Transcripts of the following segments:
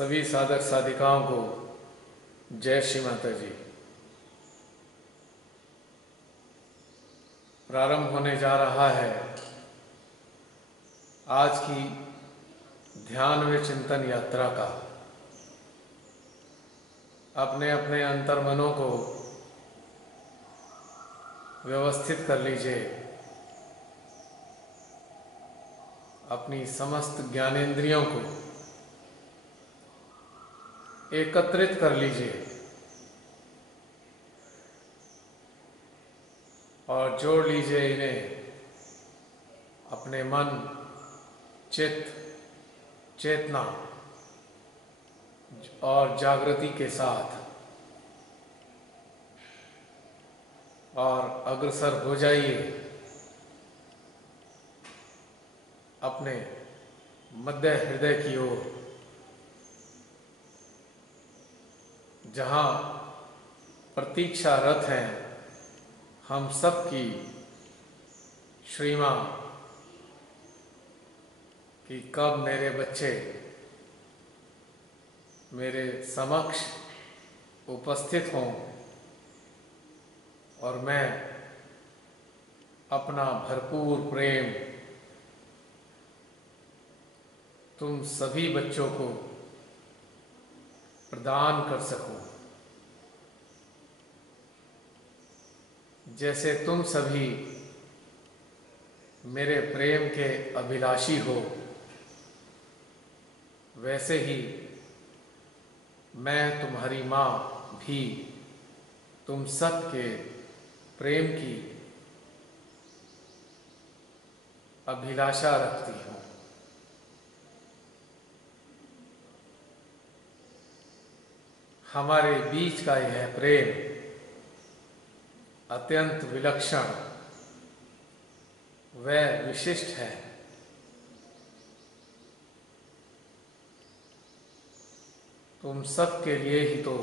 सभी साधक साधिकाओं को जय श्री माता जी। प्रारंभ होने जा रहा है आज की ध्यान व चिंतन यात्रा का। अपने अपने अंतर्मनों को व्यवस्थित कर लीजिए, अपनी समस्त ज्ञानेंद्रियों को एकत्रित कर लीजिए और जोड़ लीजिए इन्हें अपने मन, चित्त, चेतना और जागृति के साथ और अग्रसर हो जाइए अपने मध्य हृदय की ओर, जहाँ प्रतीक्षारत हैं हम सब की श्री माँ कि कब मेरे बच्चे मेरे समक्ष उपस्थित हों और मैं अपना भरपूर प्रेम तुम सभी बच्चों को प्रदान कर सकूं। जैसे तुम सभी मेरे प्रेम के अभिलाषी हो, वैसे ही मैं तुम्हारी माँ भी तुम सब के प्रेम की अभिलाषा रखती हूँ। हमारे बीच का यह प्रेम अत्यंत विलक्षण व विशिष्ट है। तुम सब के लिए ही तो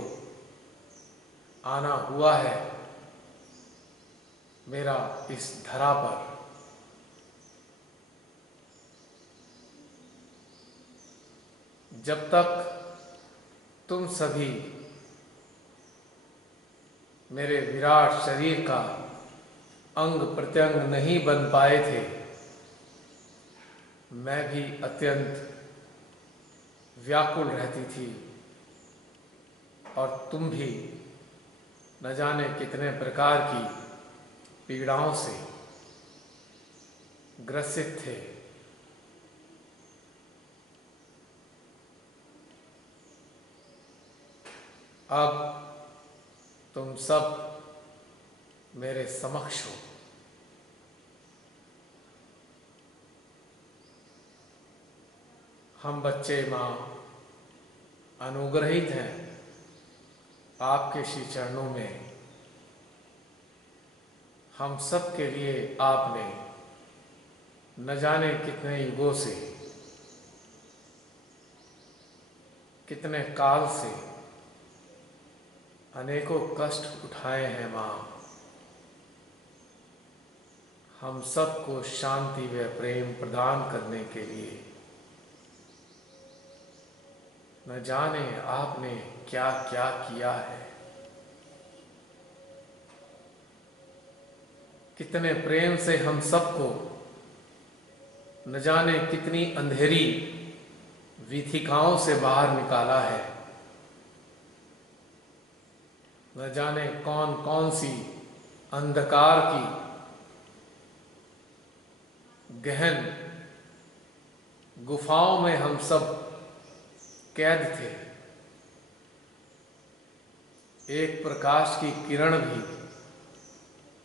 आना हुआ है मेरा इस धरा पर। जब तक तुम सभी मेरे विराट शरीर का अंग प्रत्यंग नहीं बन पाए थे, मैं भी अत्यंत व्याकुल रहती थी और तुम भी न जाने कितने प्रकार की पीड़ाओं से ग्रसित थे। अब तुम सब मेरे समक्ष हो। हम बच्चे माँ अनुग्रहित हैं आपके श्री चरणों में। हम सब के लिए आपने न जाने कितने युगों से, कितने काल से अनेकों कष्ट उठाए हैं माँ। हम सबको शांति व प्रेम प्रदान करने के लिए न जाने आपने क्या क्या किया है। कितने प्रेम से हम सबको न जाने कितनी अंधेरी वीथिकाओं से बाहर निकाला है। न जाने कौन कौन सी अंधकार की गहन गुफाओं में हम सब कैद थे। एक प्रकाश की किरण भी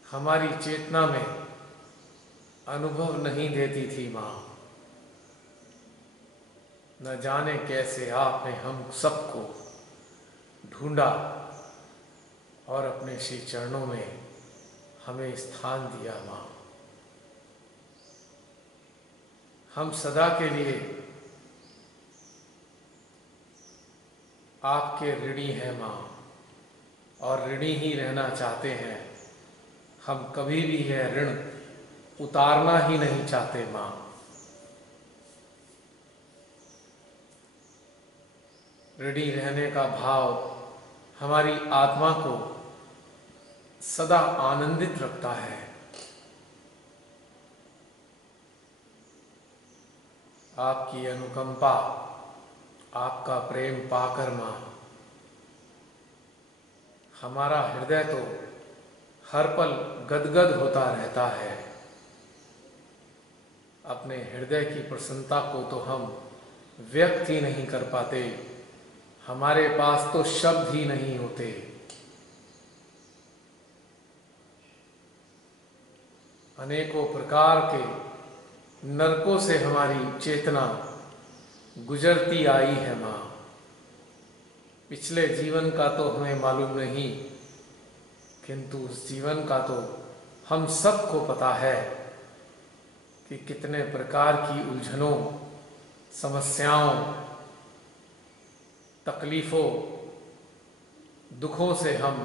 हमारी चेतना में अनुभव नहीं देती थी माँ। न जाने कैसे आपने हम सबको ढूंढा और अपने श्री चरणों में हमें स्थान दिया माँ। हम सदा के लिए आपके ऋणी हैं माँ और ऋणी ही रहना चाहते हैं। हम कभी भी यह ऋण उतारना ही नहीं चाहते माँ। ऋणी रहने का भाव हमारी आत्मा को सदा आनंदित रखता है। आपकी अनुकंपा, आपका प्रेम पाकर माँ हमारा हृदय तो हर पल गदगद होता रहता है। अपने हृदय की प्रसन्नता को तो हम व्यक्त ही नहीं कर पाते, हमारे पास तो शब्द ही नहीं होते। अनेकों प्रकार के नरकों से हमारी चेतना गुजरती आई है माँ। पिछले जीवन का तो हमें मालूम नहीं, किंतु उस जीवन का तो हम सबको पता है कि कितने प्रकार की उलझनों, समस्याओं, तकलीफों, दुखों से हम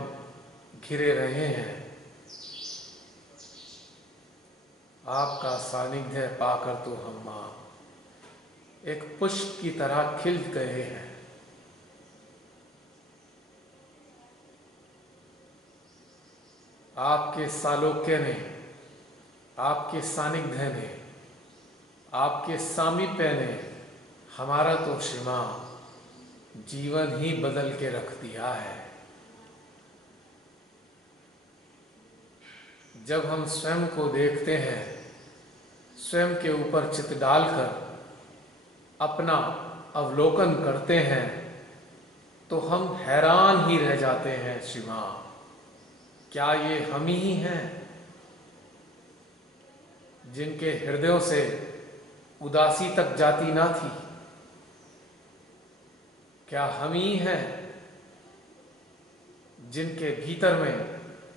घिरे रहे हैं। आपका सानिध्य पाकर तो हम माँ एक पुष्प की तरह खिल गए हैं। आपके सालोक्य ने, आपके सानिध्य ने, आपके सामीप्य ने हमारा तो श्री माँ जीवन ही बदल के रख दिया है। जब हम स्वयं को देखते हैं, स्वयं के ऊपर चित्त डालकर अपना अवलोकन करते हैं, तो हम हैरान ही रह जाते हैं श्री माँ, क्या ये हम ही हैं जिनके हृदयों से उदासी तक जाती ना थी? क्या हम ही हैं जिनके भीतर में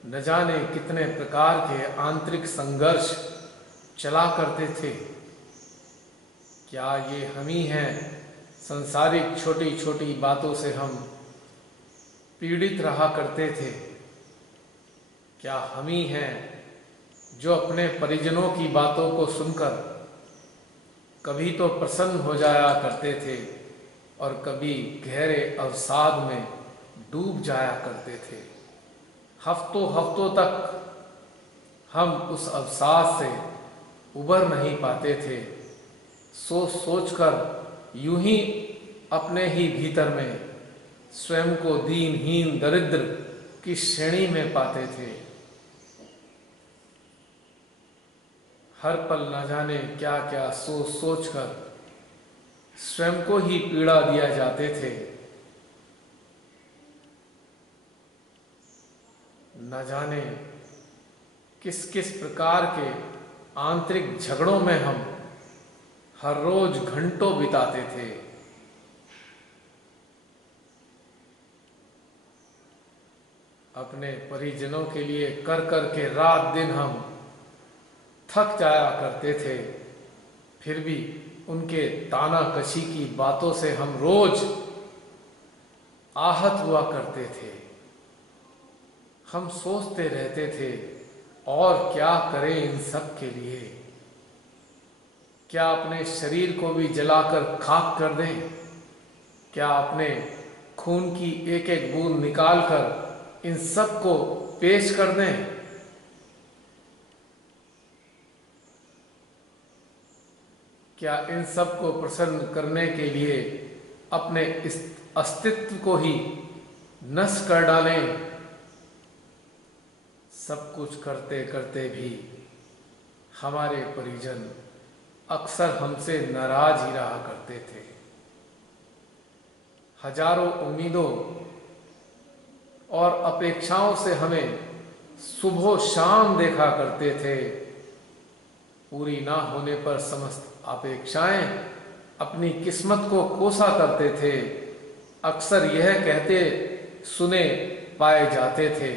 न जाने कितने प्रकार के आंतरिक संघर्ष चला करते थे? क्या ये हम ही हैं संसारिक छोटी छोटी बातों से हम पीड़ित रहा करते थे? क्या हम ही हैं जो अपने परिजनों की बातों को सुनकर कभी तो प्रसन्न हो जाया करते थे और कभी गहरे अवसाद में डूब जाया करते थे? हफ्तों हफ्तों तक हम उस अवसाद से उबर नहीं पाते थे, सोच सोच कर यूं ही अपने ही भीतर में स्वयं को दीनहीन दरिद्र की श्रेणी में पाते थे। हर पल न जाने क्या क्या सोच सोच कर स्वयं को ही पीड़ा दिया जाते थे। न जाने किस किस प्रकार के आंतरिक झगड़ों में हम हर रोज घंटों बिताते थे। अपने परिजनों के लिए कर कर के रात दिन हम थक जाया करते थे, फिर भी उनके ताना कशी की बातों से हम रोज आहत हुआ करते थे। हम सोचते रहते थे और क्या करें इन सब के लिए? क्या अपने शरीर को भी जलाकर खाक कर दें? क्या अपने खून की एक एक बूंद निकालकर इन सब को पेश कर दें? क्या इन सब को प्रसन्न करने के लिए अपने इस अस्तित्व को ही नष्ट कर डालें? सब कुछ करते करते भी हमारे परिजन अक्सर हमसे नाराज ही रहा करते थे। हजारों उम्मीदों और अपेक्षाओं से हमें सुबह शाम देखा करते थे। पूरी ना होने पर समस्त अपेक्षाएं अपनी किस्मत को कोसा करते थे। अक्सर यह कहते सुने पाए जाते थे,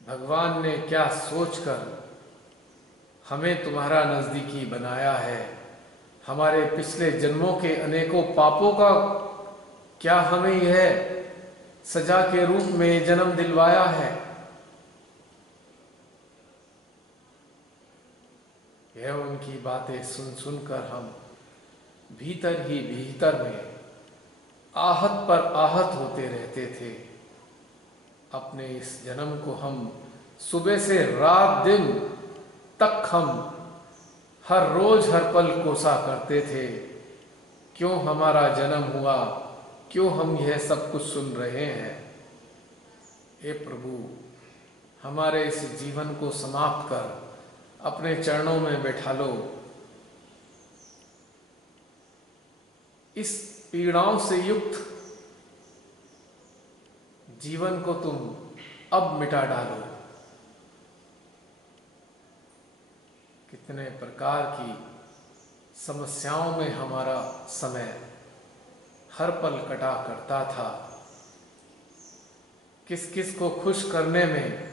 भगवान ने क्या सोचकर हमें तुम्हारा नजदीकी बनाया है? हमारे पिछले जन्मों के अनेकों पापों का क्या हमें यह सजा के रूप में जन्म दिलवाया है? यह उनकी बातें सुन सुनकर हम भीतर ही भीतर में आहत पर आहत होते रहते थे। अपने इस जन्म को हम सुबह से रात दिन तक हम हर रोज हर पल कोसा करते थे, क्यों हमारा जन्म हुआ, क्यों हम यह सब कुछ सुन रहे हैं। हे प्रभु, हमारे इस जीवन को समाप्त कर अपने चरणों में बैठा लो। इस पीड़ाओं से युक्त जीवन को तुम अब मिटा डालो। कितने प्रकार की समस्याओं में हमारा समय हर पल कटा करता था। किस किस को खुश करने में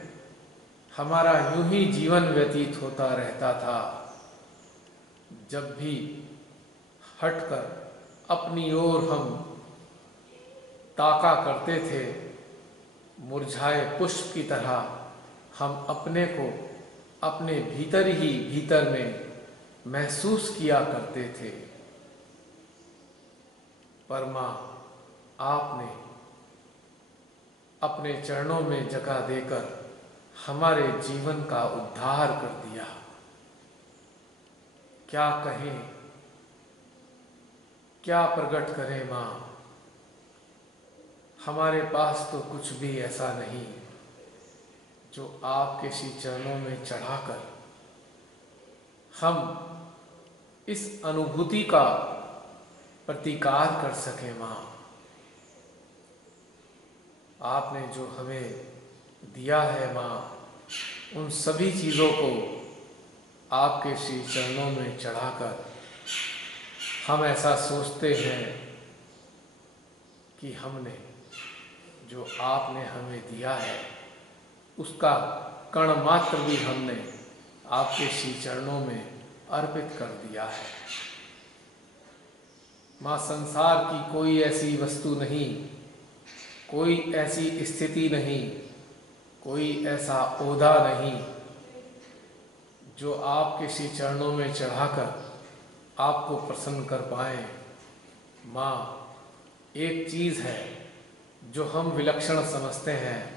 हमारा यूं ही जीवन व्यतीत होता रहता था। जब भी हटकर अपनी ओर हम ताका करते थे, मुरझाए पुष्प की तरह हम अपने को अपने भीतर ही भीतर में महसूस किया करते थे। पर मां, आपने अपने चरणों में जगह देकर हमारे जीवन का उद्धार कर दिया। क्या कहें, क्या प्रकट करें मां। हमारे पास तो कुछ भी ऐसा नहीं जो आपके श्री चरणों में चढ़ाकर हम इस अनुभूति का प्रतिकार कर सके मां। आपने जो हमें दिया है मां, उन सभी चीज़ों को आपके श्री चरणों में चढ़ाकर हम ऐसा सोचते हैं कि हमने जो आपने हमें दिया है उसका कण मात्र भी हमने आपके श्री चरणों में अर्पित कर दिया है। मां, संसार की कोई ऐसी वस्तु नहीं, कोई ऐसी स्थिति नहीं, कोई ऐसा ओहदा नहीं जो आपके श्री चरणों में चढ़ाकर आपको प्रसन्न कर पाए। मां, एक चीज है जो हम विलक्षण समझते हैं,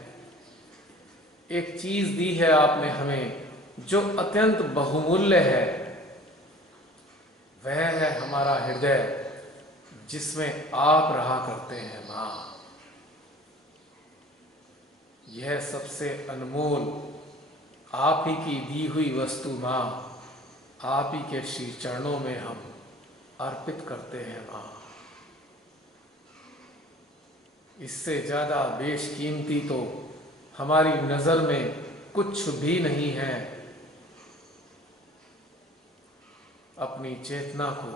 एक चीज दी है आपने हमें जो अत्यंत बहुमूल्य है, वह है हमारा हृदय जिसमें आप रहा करते हैं मां। यह सबसे अनमोल आप ही की दी हुई वस्तु मां, आप ही के श्री चरणों में हम अर्पित करते हैं मां। इससे ज्यादा बेशकीमती तो हमारी नजर में कुछ भी नहीं है। अपनी चेतना को,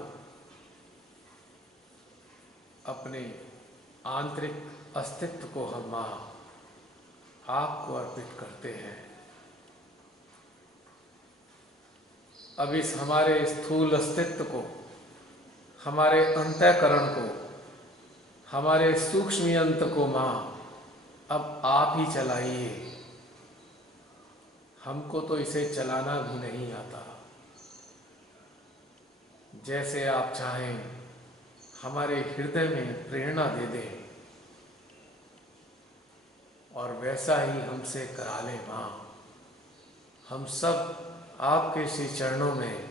अपने आंतरिक अस्तित्व को हम मां आपको अर्पित करते हैं। अब इस हमारे स्थूल अस्तित्व को, हमारे अंतःकरण को, हमारे सूक्ष्म यंत्र को मां अब आप ही चलाइए। हमको तो इसे चलाना भी नहीं आता। जैसे आप चाहें हमारे हृदय में प्रेरणा दे दें और वैसा ही हमसे करा ले मां। हम सब आपके श्री चरणों में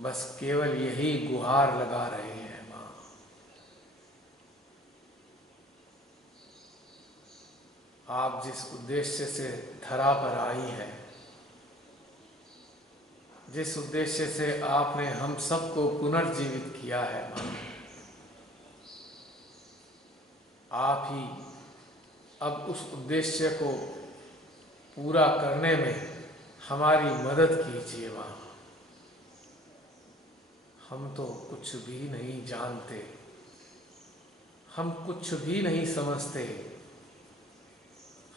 बस केवल यही गुहार लगा रहे हैं मां। आप जिस उद्देश्य से धरा पर आई है, जिस उद्देश्य से आपने हम सबको पुनर्जीवित किया है मां, आप ही अब उस उद्देश्य को पूरा करने में हमारी मदद कीजिए मां। हम तो कुछ भी नहीं जानते, हम कुछ भी नहीं समझते,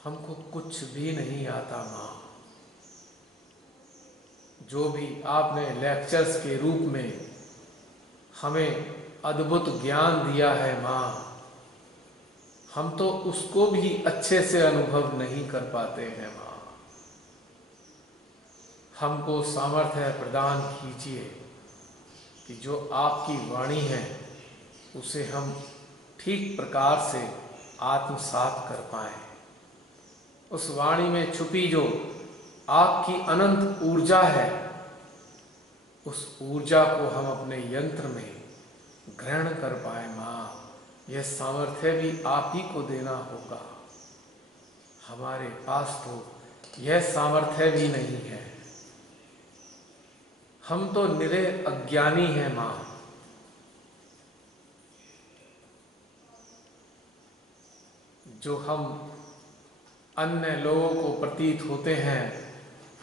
हमको कुछ भी नहीं आता मां। जो भी आपने लेक्चर्स के रूप में हमें अद्भुत ज्ञान दिया है मां, हम तो उसको भी अच्छे से अनुभव नहीं कर पाते हैं मां। हमको सामर्थ्य प्रदान कीजिए कि जो आपकी वाणी है उसे हम ठीक प्रकार से आत्मसात कर पाएं। उस वाणी में छुपी जो आपकी अनंत ऊर्जा है, उस ऊर्जा को हम अपने यंत्र में ग्रहण कर पाए माँ, यह सामर्थ्य भी आप ही को देना होगा। हमारे पास तो यह सामर्थ्य भी नहीं है। हम तो निरे अज्ञानी हैं माँ। जो हम अन्य लोगों को प्रतीत होते हैं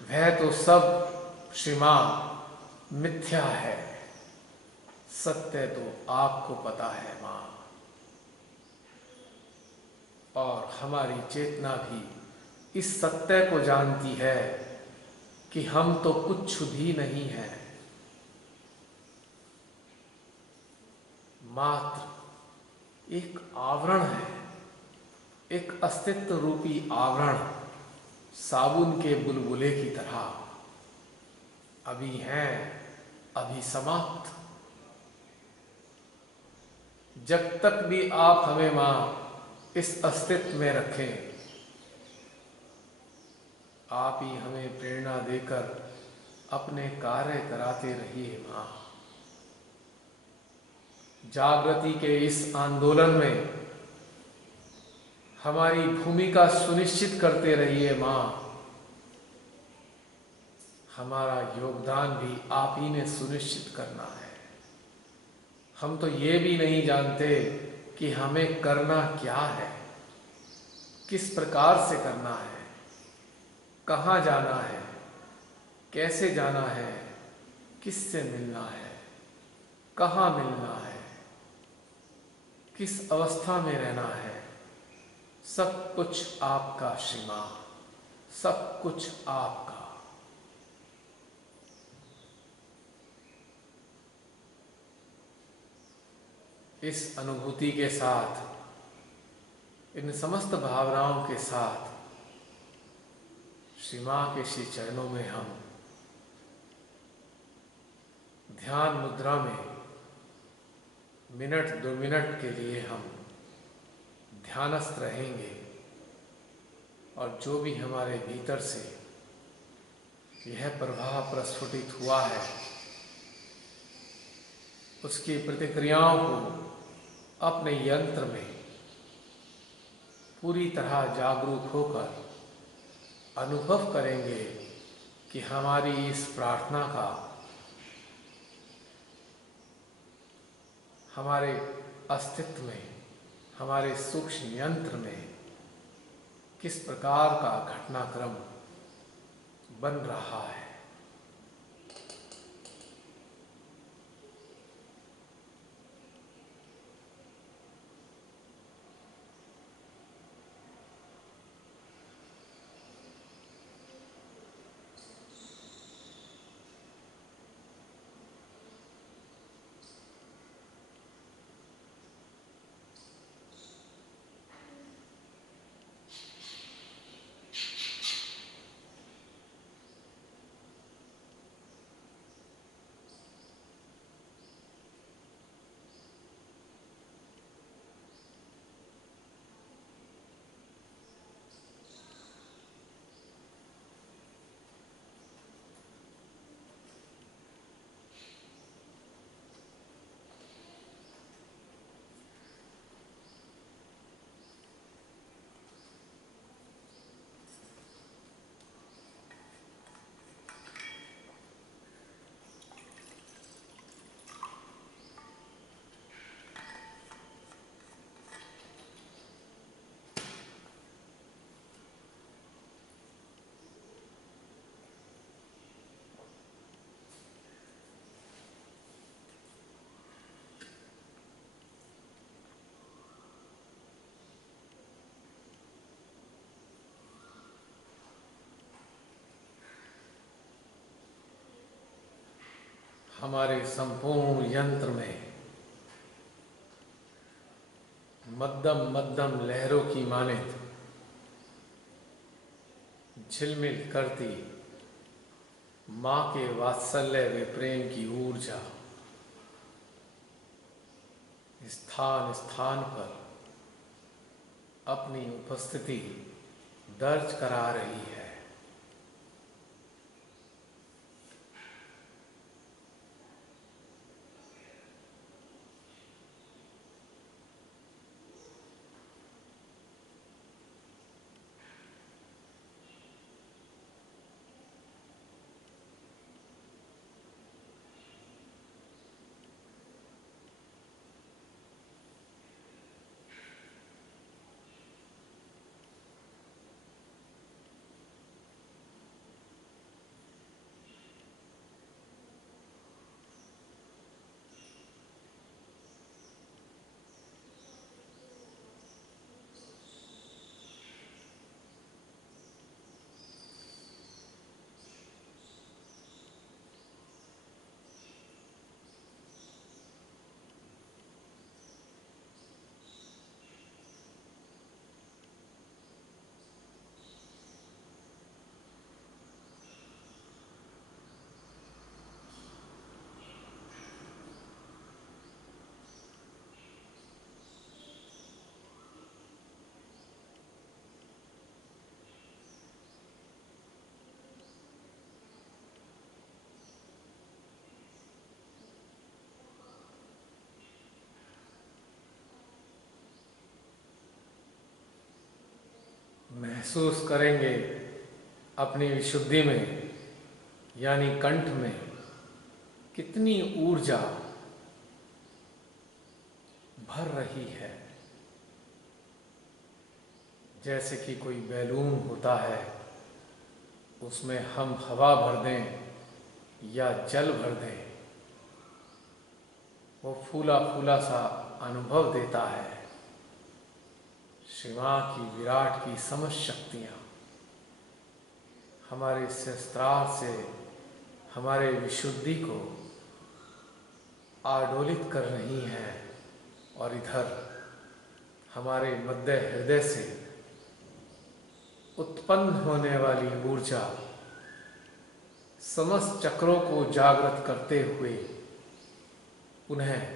वह तो सब श्री माँ मिथ्या है। सत्य तो आपको पता है माँ। और हमारी चेतना भी इस सत्य को जानती है कि हम तो कुछ भी नहीं हैं, मात्र एक आवरण है, एक अस्तित्व रूपी आवरण, साबुन के बुलबुले की तरह। अभी हैं, अभी समाप्त। जब तक भी आप हमें माँ इस अस्तित्व में रखें, आप ही हमें प्रेरणा देकर अपने कार्य कराते रहिए माँ। जागृति के इस आंदोलन में हमारी भूमिका सुनिश्चित करते रहिए माँ। हमारा योगदान भी आप ही ने सुनिश्चित करना है। हम तो ये भी नहीं जानते कि हमें करना क्या है, किस प्रकार से करना है, कहाँ जाना है, कैसे जाना है, किससे मिलना है, कहाँ मिलना है, किस अवस्था में रहना है। सब कुछ आपका श्री माँ, सब कुछ आपका। इस अनुभूति के साथ, इन समस्त भावनाओं के साथ श्री माँ के श्री चरणों में हम ध्यान मुद्रा में मिनट 2 मिनट के लिए हम ध्यानस्थ रहेंगे। और जो भी हमारे भीतर से यह प्रवाह प्रस्फुटित हुआ है, उसकी प्रतिक्रियाओं को अपने यंत्र में पूरी तरह जागरूक होकर अनुभव करेंगे कि हमारी इस प्रार्थना का हमारे अस्तित्व में, हमारे सूक्ष्म यंत्र में किस प्रकार का घटनाक्रम बन रहा है। हमारे संपूर्ण यंत्र में मध्यम मध्यम लहरों की मानित झिलमिल करती माँ के वात्सल्य व प्रेम की ऊर्जा स्थान स्थान पर अपनी उपस्थिति दर्ज करा रही है। महसूस करेंगे अपनी विशुद्धि में यानी कंठ में कितनी ऊर्जा भर रही है। जैसे कि कोई बैलून होता है, उसमें हम हवा भर दें या जल भर दें, वो फूला फूला सा अनुभव देता है। शिव मां की विराट की समस्त शक्तियाँ हमारे शस्त्रार से हमारे विशुद्धि को आडोलित कर रही हैं और इधर हमारे मध्य हृदय से उत्पन्न होने वाली ऊर्जा समस्त चक्रों को जागृत करते हुए पुनः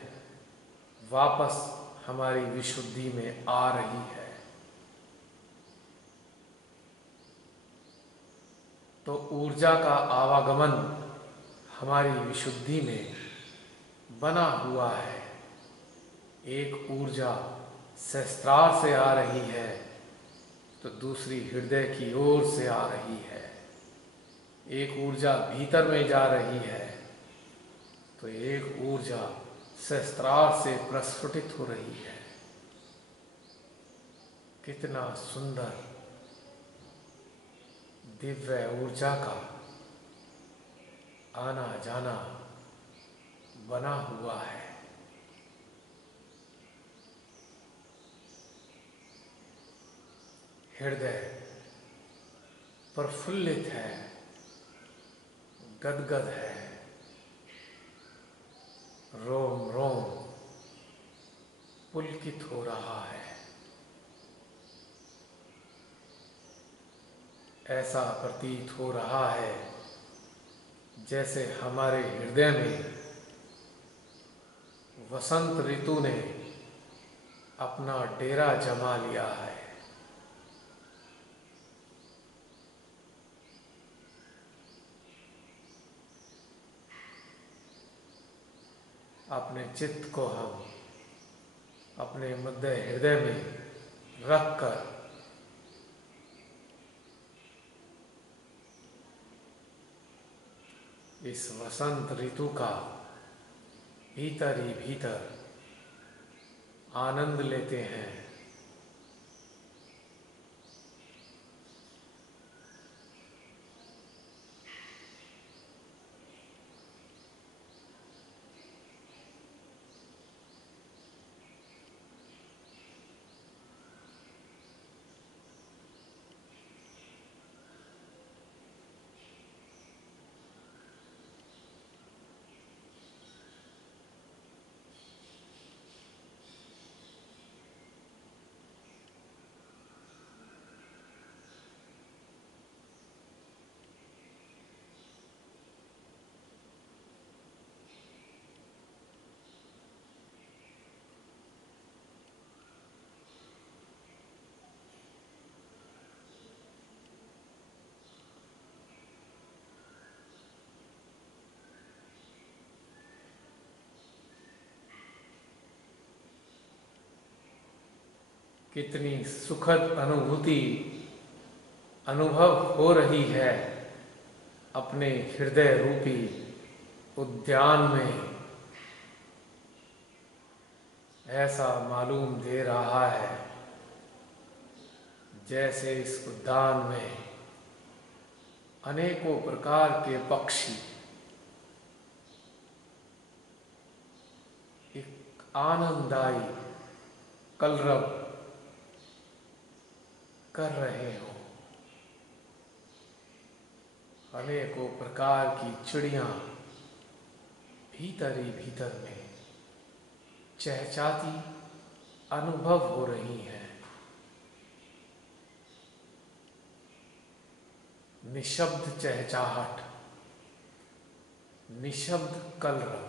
वापस हमारी विशुद्धि में आ रही है। तो ऊर्जा का आवागमन हमारी विशुद्धि में बना हुआ है। एक ऊर्जा सहस्त्रार से आ रही है तो दूसरी हृदय की ओर से आ रही है। एक ऊर्जा भीतर में जा रही है तो एक ऊर्जा सहस्त्रार से प्रस्फुटित हो रही है। कितना सुंदर दिव्य ऊर्जा का आना जाना बना हुआ है। हृदय प्रफुल्लित है, गदगद है, रोम रोम पुलकित हो रहा है। ऐसा प्रतीत हो रहा है जैसे हमारे हृदय में वसंत ऋतु ने अपना डेरा जमा लिया है। अपने चित्त को हम अपने मध्य हृदय में रखकर इस वसंत ऋतु का भीतर ही भीतर आनंद लेते हैं। कितनी सुखद अनुभूति अनुभव हो रही है अपने हृदय रूपी उद्यान में। ऐसा मालूम दे रहा है जैसे इस उद्यान में अनेकों प्रकार के पक्षी एक आनंददायी कलरव कर रहे हो। अनेकों प्रकार की चिड़ियां भीतर ही भीतर में चहचहाती अनुभव हो रही हैं। निशब्द चहचहाट, निशब्द कलरव।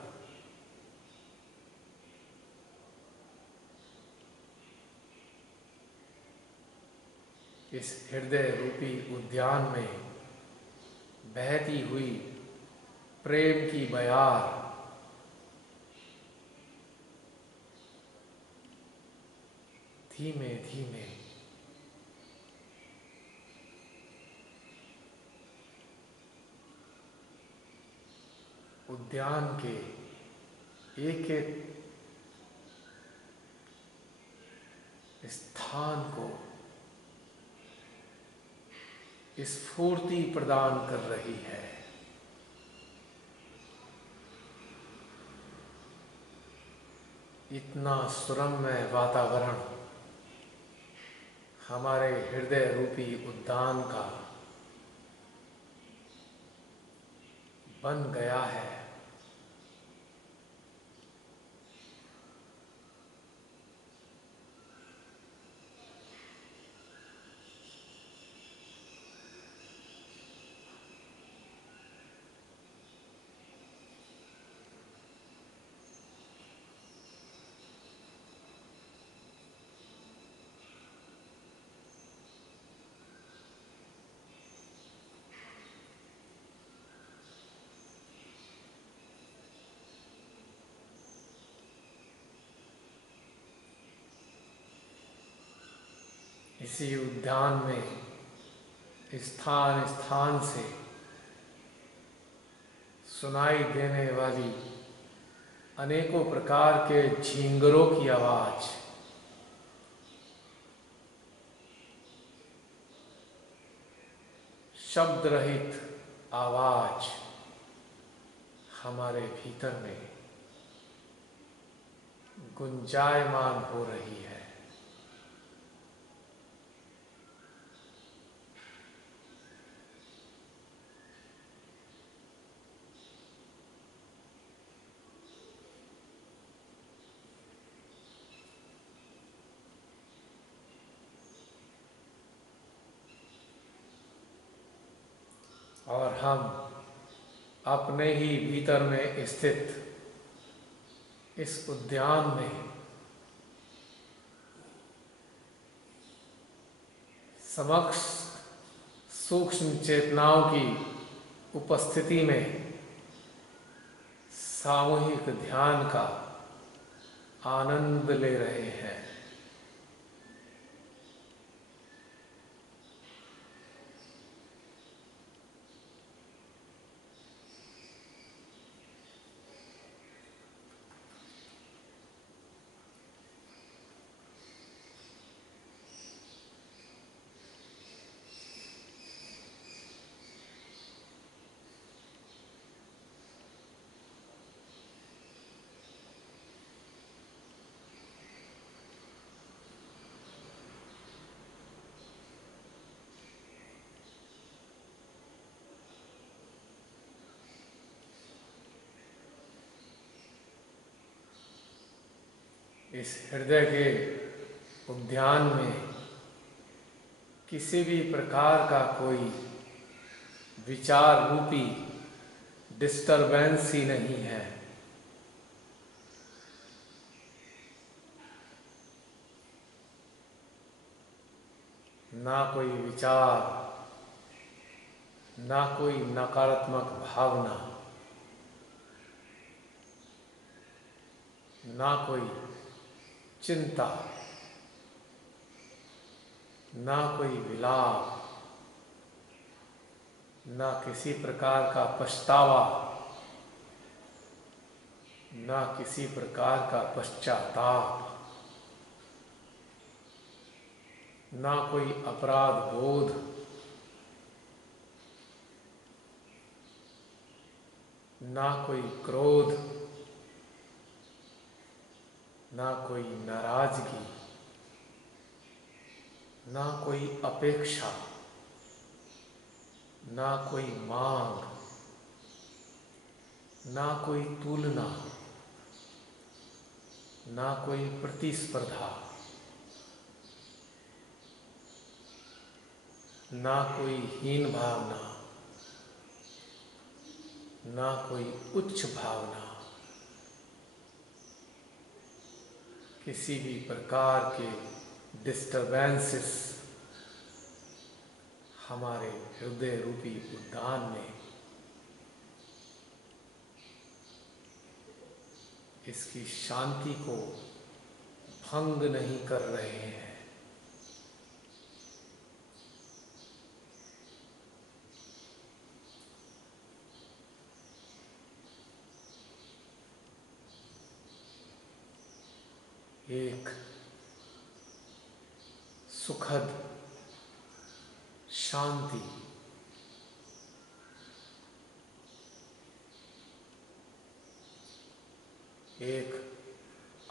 इस हृदय रूपी उद्यान में बहती हुई प्रेम की बयार धीमे धीमे उद्यान के एक एक स्थान को स्फूर्ति प्रदान कर रही है। इतना सुरम्य वातावरण हमारे हृदय रूपी उद्यान का बन गया है। इसी उद्यान में स्थान स्थान से सुनाई देने वाली अनेकों प्रकार के झींगरों की आवाज, शब्द रहित आवाज हमारे भीतर में गुंजायमान हो रही है। और हम अपने ही भीतर में स्थित इस उद्यान में समक्ष सूक्ष्म चेतनाओं की उपस्थिति में सामूहिक ध्यान का आनंद ले रहे हैं। इस हृदय के उद्यान में किसी भी प्रकार का कोई विचार रूपी डिस्टरबेंस ही नहीं है। ना कोई विचार, ना कोई नकारात्मक भावना, ना कोई चिंता, ना कोई विलाप, ना किसी प्रकार का पछतावा, ना किसी प्रकार का पश्चाताप, ना कोई अपराध बोध, ना कोई क्रोध, ना कोई नाराजगी, ना कोई अपेक्षा, ना कोई मांग, ना कोई तुलना, ना कोई प्रतिस्पर्धा, ना कोई हीन भावना, ना कोई उच्च भावना, किसी भी प्रकार के डिस्टर्बेंसेस हमारे हृदय रूपी उद्यान में इसकी शांति को भंग नहीं कर रहे हैं। एक सुखद शांति, एक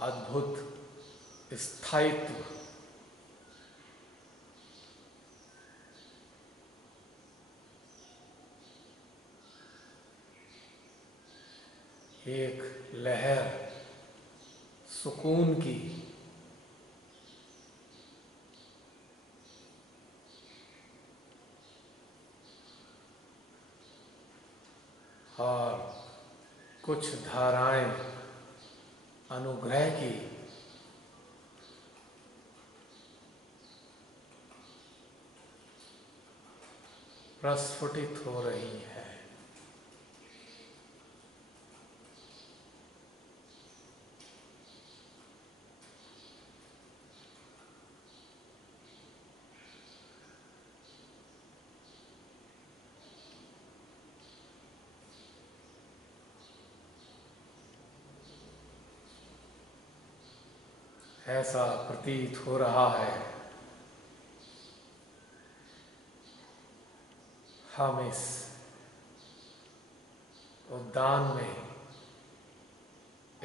अद्भुत स्थायित्व, एक लहर सुकून की, और कुछ धाराएं अनुग्रह की प्रस्फुटित हो रही है। ऐसा प्रतीत हो रहा है हम इस उद्यान में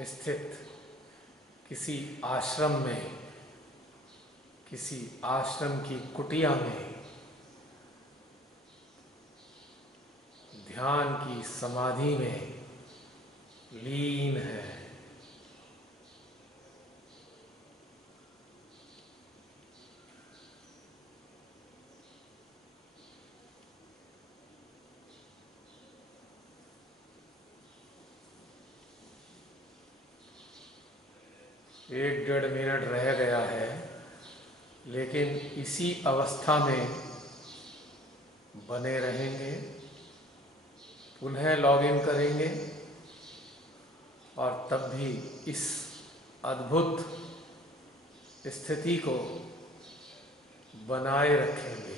स्थित किसी आश्रम में, किसी आश्रम की कुटिया में ध्यान की समाधि में लीन है। एक 1.5 मिनट रह गया है, लेकिन इसी अवस्था में बने रहेंगे। पुनः लॉगिन करेंगे और तब भी इस अद्भुत स्थिति को बनाए रखेंगे।